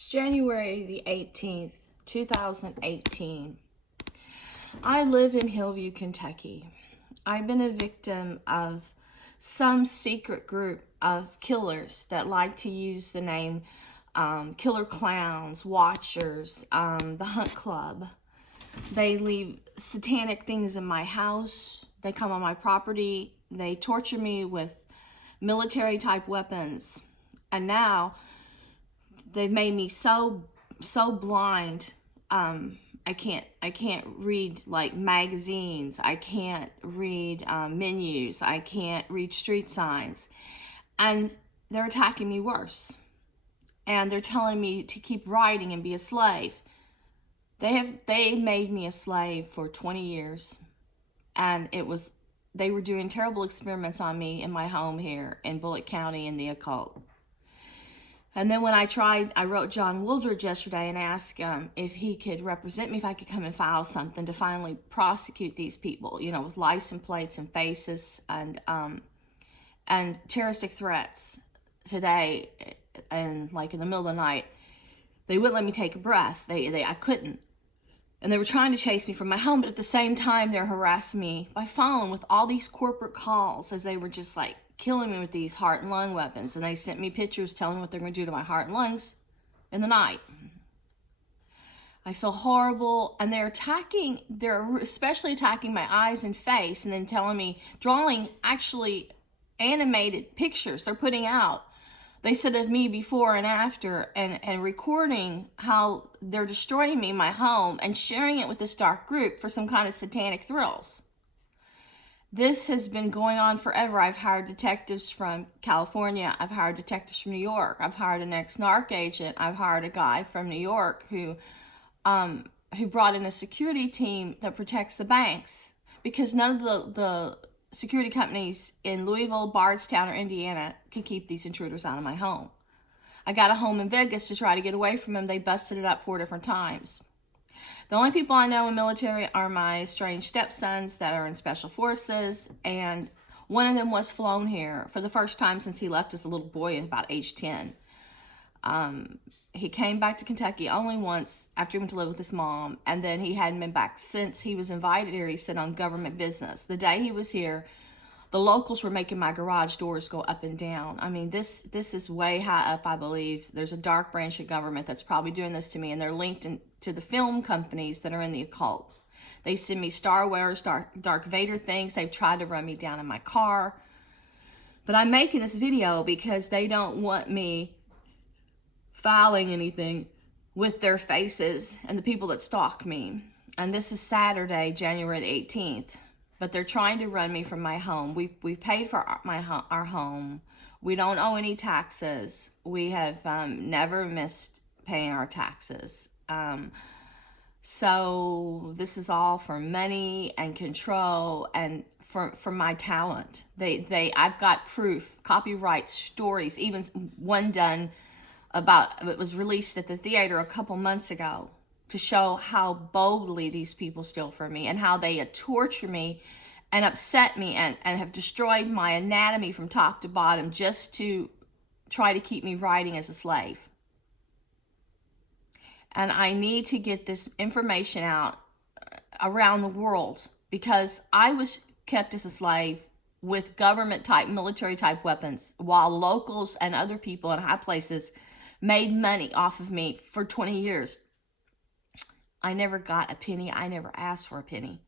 It's January the 18th, 2018. I live in Hillview, Kentucky. I've been a victim of some secret group of killers that like to use the name Killer Clowns, Watchers, the Hunt Club. They leave satanic things in my house. They come on my property. They torture me with military type weapons. And now they've made me so blind. I can't read like magazines. I can't read menus. I can't read street signs, and they're attacking me worse. And they're telling me to keep writing and be a slave. They made me a slave for 20 years, and they were doing terrible experiments on me in my home here in Bullitt County in the occult. And then when I wrote John Wooldridge yesterday and asked if he could represent me, if I could come and file something to finally prosecute these people, with license plates and faces and terroristic threats today, and like in the middle of the night, they wouldn't let me take a breath. I couldn't. And they were trying to chase me from my home, but at the same time, they're harassing me by phone with all these corporate calls as they were just like killing me with these heart and lung weapons. And they sent me pictures telling me what they're going to do to my heart and lungs in the night. I feel horrible. And they're especially attacking my eyes and face, and then telling me, drawing actually animated pictures they're putting out. They said of me before and after, and recording how they're destroying me, my home, and sharing it with this dark group for some kind of satanic thrills. This has been going on forever. I've hired detectives from California. I've hired detectives from New York. I've hired an ex-narc agent. I've hired a guy from New York who brought in a security team that protects the banks, because none of the security companies in Louisville, Bardstown, or Indiana can keep these intruders out of my home. I got a home in Vegas to try to get away from them. They busted it up 4 different times. The only people I know in military are my estranged stepsons that are in special forces, and one of them was flown here for the first time since he left as a little boy at about age 10. He came back to Kentucky only once after he went to live with his mom, and then he hadn't been back since he was invited here, he said, on government business. The day he was here, the locals were making my garage doors go up and down. I mean, this is way high up, I believe. There's a dark branch of government that's probably doing this to me, and they're linked to the film companies that are in the occult. They send me Star Wars, Dark Vader things. They've tried to run me down in my car. But I'm making this video because they don't want me filing anything with their faces and the people that stalk me. And this is Saturday, January the 18th. But they're trying to run me from my home. We've paid for our home. We don't owe any taxes. We have never missed paying our taxes. So this is all for money and control and for my talent. I've got proof, copyright, stories, even one done it was released at the theater a couple months ago, to show how boldly these people steal from me and how they torture me and upset me and have destroyed my anatomy from top to bottom just to try to keep me writing as a slave. And I need to get this information out around the world, because I was kept as a slave with government type, military type weapons, while locals and other people in high places made money off of me for 20 years. I never got a penny. I never asked for a penny.